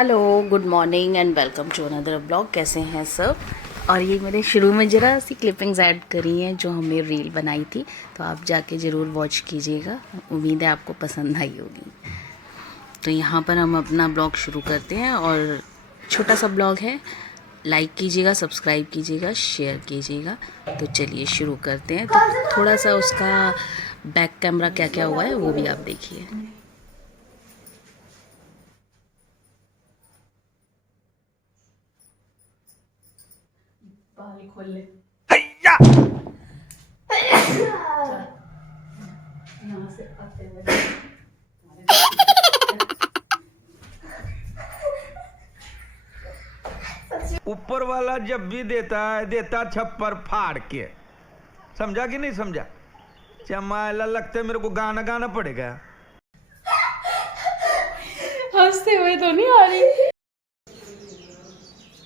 Hello, good morning and welcome to another blog. कैसे हैं सब। और ये मैंने शुरू में ज़रा सी क्लिपिंग्स ऐड करी हैं जो हमने रील बनाई थी, तो आप जाके ज़रूर वॉच कीजिएगा। उम्मीद है आपको पसंद आई होगी। तो यहाँ पर हम अपना ब्लॉग शुरू करते हैं और छोटा सा ब्लॉग है। लाइक कीजिएगा, सब्सक्राइब कीजिएगा, शेयर कीजिएगा। तो चलिए शुरू करते हैं। तो थोड़ा सा उसका बैक कैमरा क्या क्या हुआ है वो भी आप देखिए। खोल ले। यहाँ से आते हैं। ऊपर वाला जब भी देता है देता छप्पर फाड़ के। समझा कि नहीं समझा? चमाला लगता है मेरे को गाना गाना पड़ेगा। हंसते हुए तो नहीं आ रही।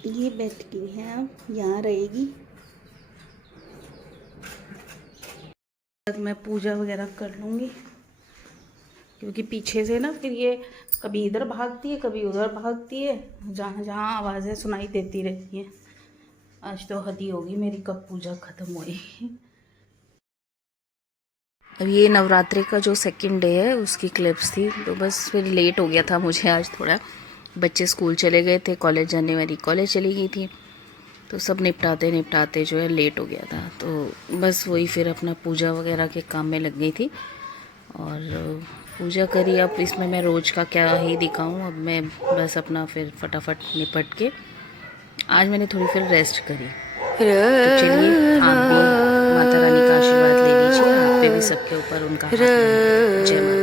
ये बेड की है, अब यहाँ रहेगी। मैं पूजा वगैरह कर लूँगी क्योंकि पीछे से ना फिर ये कभी इधर भागती है कभी उधर भागती है, जहाँ जहाँ आवाज़ें सुनाई देती रहती हैं। आज तो हद ही होगी मेरी, कब पूजा ख़त्म हुई। अब ये नवरात्रि का जो सेकंड डे है उसकी क्लिप्स थी, तो बस फिर लेट हो गया था मुझे आज थोड़ा। बच्चे स्कूल चले गए थे, कॉलेज जाने वाली कॉलेज चली गई थी, तो सब निपटाते निपटाते जो है लेट हो गया था। तो बस वही फिर अपना पूजा वगैरह के काम में लग गई थी और पूजा करी। अब इसमें मैं रोज़ का क्या ही दिखाऊं, अब मैं बस अपना फिर फटाफट निपट के आज मैंने थोड़ी फिर रेस्ट करी। तो चलिए आप भी माता रानी का आशीर्वाद ले लीजिए, आप पे भी सबके ऊपर उनका हाथ बना। जय माता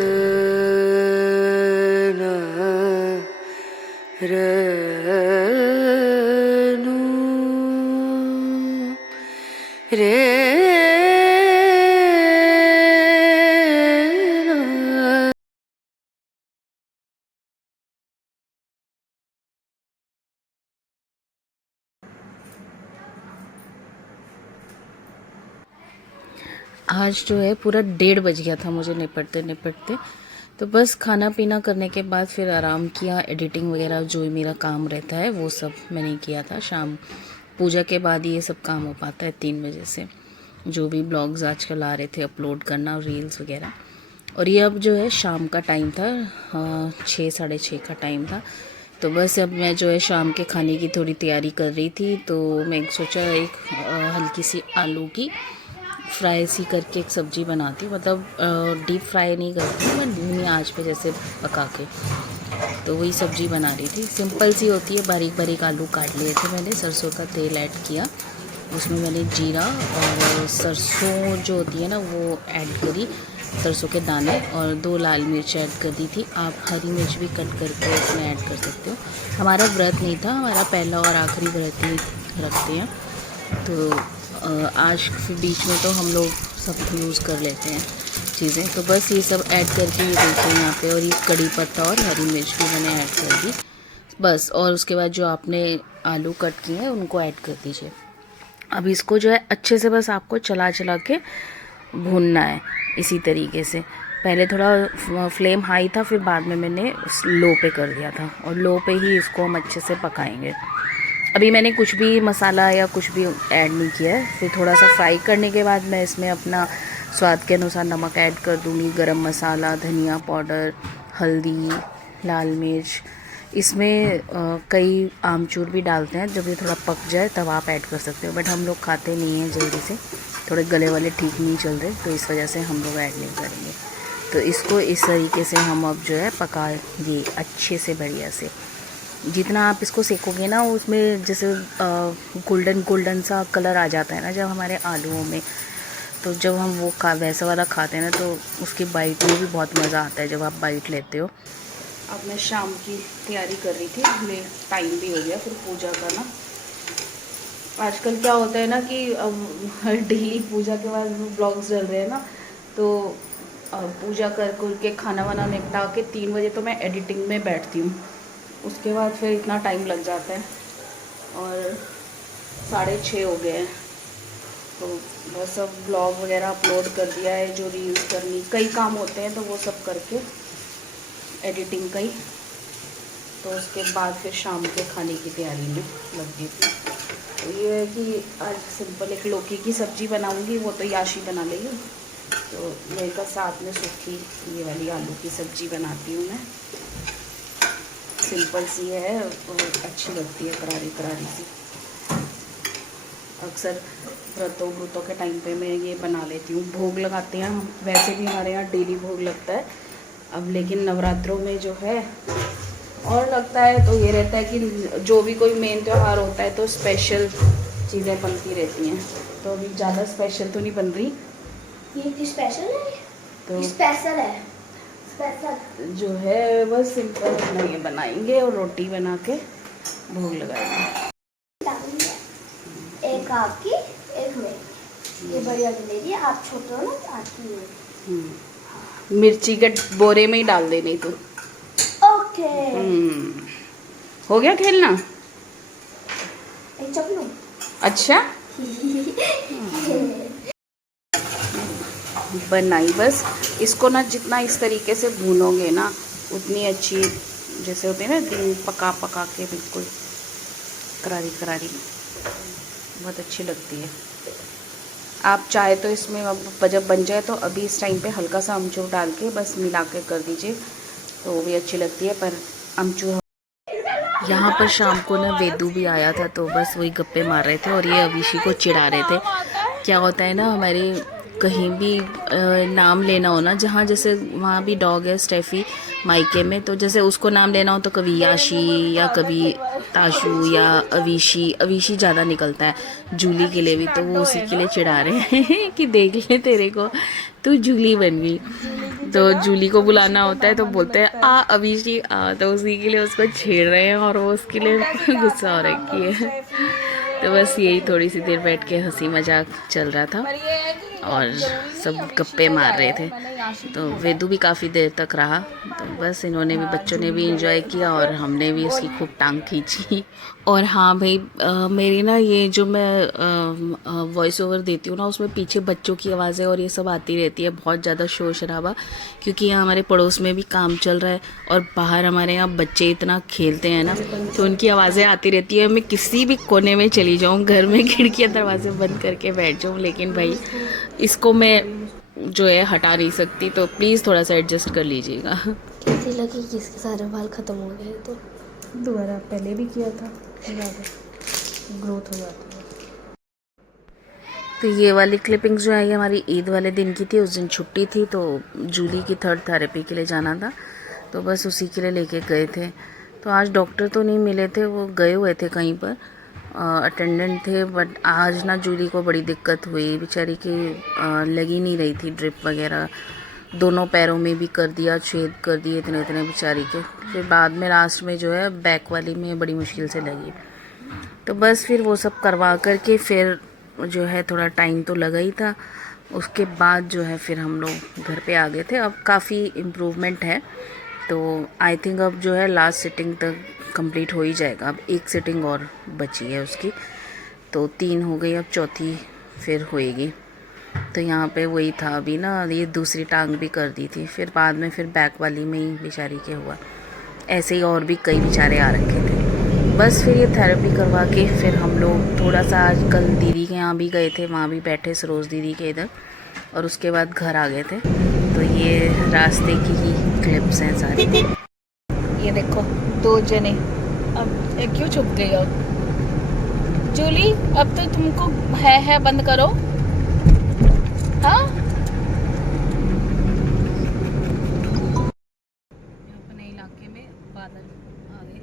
आज जो है पूरा 1:30 बज गया था मुझे निपटते निपटते। तो बस खाना पीना करने के बाद फिर आराम किया, एडिटिंग वगैरह जो मेरा काम रहता है वो सब मैंने किया था। शाम पूजा के बाद ही ये सब काम हो पाता है 3 बजे से, जो भी ब्लॉग्स आजकल आ रहे थे अपलोड करना और रील्स वगैरह। और ये अब जो है शाम का टाइम था, 6 साढ़े 6 का टाइम था। तो बस अब मैं जो है शाम के खाने की थोड़ी तैयारी कर रही थी, तो मैं सोचा एक हल्की सी आलू की फ्राई सी करके एक सब्ज़ी बनाती, मतलब डीप फ्राई नहीं करती मैं, धीमी आंच पे जैसे पका के। तो वही सब्ज़ी बना रही थी, सिंपल सी होती है। बारीक बारीक आलू काट लिए थे मैंने, सरसों का तेल ऐड किया, उसमें मैंने जीरा और सरसों जो होती है ना वो ऐड करी, सरसों के दाने, और 2 लाल मिर्च ऐड कर दी थी। आप हरी मिर्च भी कट करके इसमें ऐड कर सकते हो। हमारा व्रत नहीं था, हमारा पहला और आखिरी व्रत ही रखते हैं, तो आज फिर बीच में तो हम लोग सब यूज़ कर लेते हैं चीज़ें। तो बस ये सब ऐड करके ये देखिए यहाँ पे, और ये कड़ी पत्ता और हरी मिर्च भी मैंने ऐड कर दी बस। और उसके बाद जो आपने आलू कट किए हैं उनको ऐड कर दीजिए। अब इसको जो है अच्छे से बस आपको चला चला के भूनना है इसी तरीके से। पहले थोड़ा फ्लेम हाई था, फिर बाद में मैंने लो पे कर दिया था, और लो पे ही इसको हम अच्छे से पकाएंगे। अभी मैंने कुछ भी मसाला या कुछ भी ऐड नहीं किया है। फिर थोड़ा सा फ्राई करने के बाद मैं इसमें अपना स्वाद के अनुसार नमक ऐड कर दूँगी, गरम मसाला, धनिया पाउडर, हल्दी, लाल मिर्च। इसमें कई आमचूर भी डालते हैं, जब ये थोड़ा पक जाए तब आप ऐड कर सकते हो, बट हम लोग खाते नहीं हैं जल्दी से, थोड़े गले वाले ठीक नहीं चल रहे, तो इस वजह से हम लोग ऐड नहीं करेंगे। तो इसको इस तरीके से हम अब जो है पकाएंगे अच्छे से, बढ़िया से। जितना आप इसको सेकोगे ना, उसमें जैसे गोल्डन गोल्डन सा कलर आ जाता है ना जब हमारे आलूओं में, तो जब हम वो वैसा वाला खाते हैं ना, तो उसकी बाइट में भी बहुत मज़ा आता है जब आप बाइट लेते हो। अब मैं शाम की तैयारी कर रही थी, ले टाइम भी हो गया फिर पूजा का ना। आजकल क्या होता है ना कि अब डेली पूजा के बाद ब्लॉग्स चल रहे हैं ना, तो पूजा कर के खाना वाना निपटा के 3 बजे तो मैं एडिटिंग में बैठती हूँ। उसके बाद फिर इतना टाइम लग जाता है, और 6:30 हो गए हैं। तो बस अब ब्लॉग वगैरह अपलोड कर दिया है, जो रील्स करनी, कई काम होते हैं तो वो सब करके एडिटिंग का ही तो उसके बाद फिर शाम के खाने की तैयारी में लग गई थी। तो ये है कि आज सिंपल एक लौकी की सब्ज़ी बनाऊंगी, वो तो याशी बना लेगी। तो मैं का साथ में सूखी ये वाली आलू की सब्ज़ी बनाती हूँ मैं। सिंपल सी है और अच्छी लगती है, करारी करारी सी। अक्सर व्रतों के टाइम पे मैं ये बना लेती हूँ। भोग लगाते हैं हम, वैसे भी हमारे यहाँ डेली भोग लगता है अब, लेकिन नवरात्रों में जो है और लगता है। तो ये रहता है कि जो भी कोई मेन त्यौहार होता है तो स्पेशल चीज़ें बनती रहती हैं। तो अभी ज़्यादा स्पेशल तो नहीं बन रही। ये स्पेशल है, तो स्पेशल है, स्पेशल जो है बस सिंपल अपना ये बनाएंगे और रोटी बना के भोग लगाएंगे। एक आपकी एक मेरी। ये बढ़िया जलेबी, आप छोटे हो ना, आपकी मिर्ची के बोरे में ही डाल देनी तो। ओके। हो गया खेलना? एक चपलू। अच्छा बनाई बस। इसको ना जितना इस तरीके से भूनोगे ना उतनी अच्छी, जैसे होती है ना दिन पका पका के बिल्कुल करारी करारी, बहुत अच्छी लगती है। आप चाहे तो इसमें जब बन जाए तो अभी इस टाइम पे हल्का सा अमचूर डाल के बस मिला के कर दीजिए तो वो भी अच्छी लगती है। पर अमचूर यहाँ पर शाम को ना वेदू भी आया था, तो बस वही गप्पे मार रहे थे और ये अविशी को चिढ़ा रहे थे। क्या होता है ना, हमारे कहीं भी नाम लेना हो ना, जहाँ जैसे वहाँ भी डॉग है स्टेफी मायके में, तो जैसे उसको नाम लेना हो तो कभी याशी या कभी ताशु या अविशी। अविशी ज़्यादा निकलता है जूली के लिए भी, तो वो उसी के लिए चिढ़ा रहे हैं कि देख ले तेरे को तू जूली बन गई। तो जूली को बुलाना होता है तो बोलते हैं आ अविशी आ, तो उसी के लिए उसको छेड़ रहे हैं और वो उसके लिए गुस्सा हो रखी है। तो बस यही थोड़ी सी देर बैठ के हंसी मजाक चल रहा था और सब गप्पे मार रहे थे। तो वेदू भी काफ़ी देर तक रहा, तो बस इन्होंने भी, बच्चों ने भी एंजॉय किया और हमने भी उसकी खूब टांग खींची। और हाँ भाई, मेरी ना ये जो मैं वॉइस ओवर देती हूँ ना, उसमें पीछे बच्चों की आवाज़ें और ये सब आती रहती है, बहुत ज़्यादा शोर शराबा, क्योंकि यहाँ हमारे पड़ोस में भी काम चल रहा है और बाहर हमारे यहाँ बच्चे इतना खेलते हैं ना, तो उनकी आवाज़ें आती रहती है। मैं किसी भी कोने में चली जाऊँ, घर में खिड़कियाँ दरवाजे बंद करके बैठ जाऊँ, लेकिन भाई इसको मैं जो है हटा नहीं सकती, तो प्लीज़ थोड़ा सा एडजस्ट कर लीजिएगा। कैसी लगी कि इसके सारे बाल खत्म हो गए? तो दोबारा पहले भी किया था, ग्रोथ हो जाता है। तो ये वाली क्लिपिंग्स जो है ये हमारी ईद वाले दिन की थी। उस दिन छुट्टी थी तो जूली की 3rd थेरेपी के लिए जाना था, तो बस उसी के लिए लेके गए थे। तो आज डॉक्टर तो नहीं मिले थे, वो गए हुए थे कहीं पर, अटेंडेंट थे। बट आज ना जूली को बड़ी दिक्कत हुई, बेचारी की लगी नहीं रही थी ड्रिप वगैरह, दोनों पैरों में भी कर दिया, छेद कर दिए इतने इतने बेचारी के। फिर बाद में लास्ट में जो है बैक वाली में बड़ी मुश्किल से लगी, तो बस फिर वो सब करवा करके फिर जो है थोड़ा टाइम तो लगा ही था। उसके बाद जो है फिर हम लोग घर पे आ गए थे। अब काफ़ी इम्प्रूवमेंट है, तो आई थिंक अब जो है लास्ट सिटिंग तक कंप्लीट हो ही जाएगा। अब एक सिटिंग और बची है उसकी, तो 3 हो गई, अब चौथी फिर होएगी। तो यहाँ पे वही था, अभी ना ये दूसरी टांग भी कर दी थी, फिर बाद में फिर बैक वाली में ही बेचारी के हुआ। ऐसे ही और भी कई बेचारे आ रखे थे। बस फिर ये थेरेपी करवा के फिर हम लोग थोड़ा सा आज कल दीदी के यहाँ भी गए थे, वहाँ भी बैठे सरोज दीदी के इधर, और उसके बाद घर आ गए थे। तो ये रास्ते की ही क्लिप्स हैं सारी। ये देखो 2 जने, अब ये क्यों छुप गई? अब जूली अब तो तुमको है बंद करो। हाँ अपने इलाके में बादल आ गए।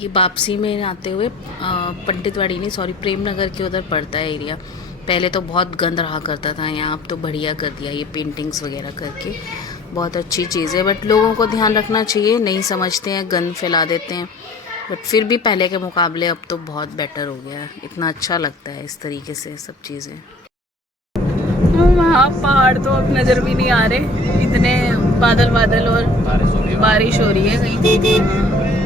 ये वापसी में आते हुए पंडितवाड़ी नहीं, सॉरी प्रेमनगर के उधर पड़ता है एरिया। पहले तो बहुत गंद रहा करता था यहाँ, अब तो बढ़िया कर दिया ये पेंटिंग्स वगैरह करके, बहुत अच्छी चीज़ है। बट लोगों को ध्यान रखना चाहिए, नहीं समझते हैं, गंद फैला देते हैं। बट फिर भी पहले के मुकाबले अब तो बहुत बेटर हो गया है, इतना अच्छा लगता है इस तरीके से सब चीज़ें। वहाँ पहाड़ तो अब नज़र भी नहीं आ रहे, इतने बादल बादल और बारिश हो रही है कहीं।